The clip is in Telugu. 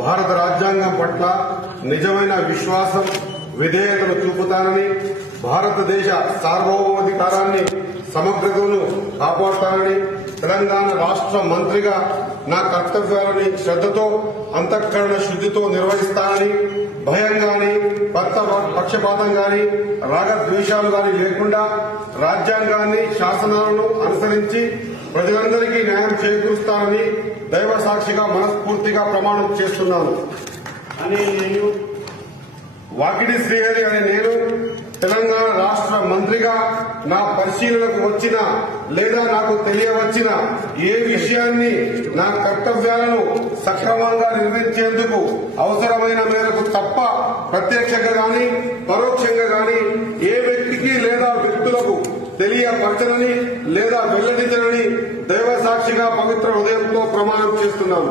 భారత రాజ్యాంగం పట్ల నిజమైన విశ్వాసం విధేయతను చూపుతానని, భారతదేశ సార్వభౌమాధికారాన్ని సమగ్రతను కాపాడుతానని, తెలంగాణ రాష్ట్ర మంత్రిగా నా కర్తవ్యాలని శ్రద్దతో అంతఃకరణ శుద్దితో నిర్వహిస్తానని, భయం గాని పక్షపాతం గాని రాగద్వేషాలు గాని లేకుండా రాజ్యాంగాన్ని శాసనాలను అనుసరించి ప్రజలందరికీ న్యాయం చేకూరుస్తానని దైవ సాక్షిగా మనస్ఫూర్తిగా ప్రమాణం చేస్తున్నాను అని నేను వాకిడి శ్రీహరి అనే నేను తెలంగాణ రాష్ట్ర మంత్రిగా నా పరిశీలనకు వచ్చిన లేదా నాకు తెలియవచ్చిన ఏ విషయాన్ని నా కర్తవ్యాలను సక్రమంగా నిర్వహించేందుకు అవసరమైన మేరకు తప్ప ప్రత్యక్షంగా గాని పరోక్షంగా గాని ఏ వ్యక్తికి లేదా వ్యక్తులకు తెలియపరచనని లేదా వెల్లడించనని దైవ సాక్షిగా పవిత్ర హృదయంతో ప్రమాణం చేస్తున్నాను.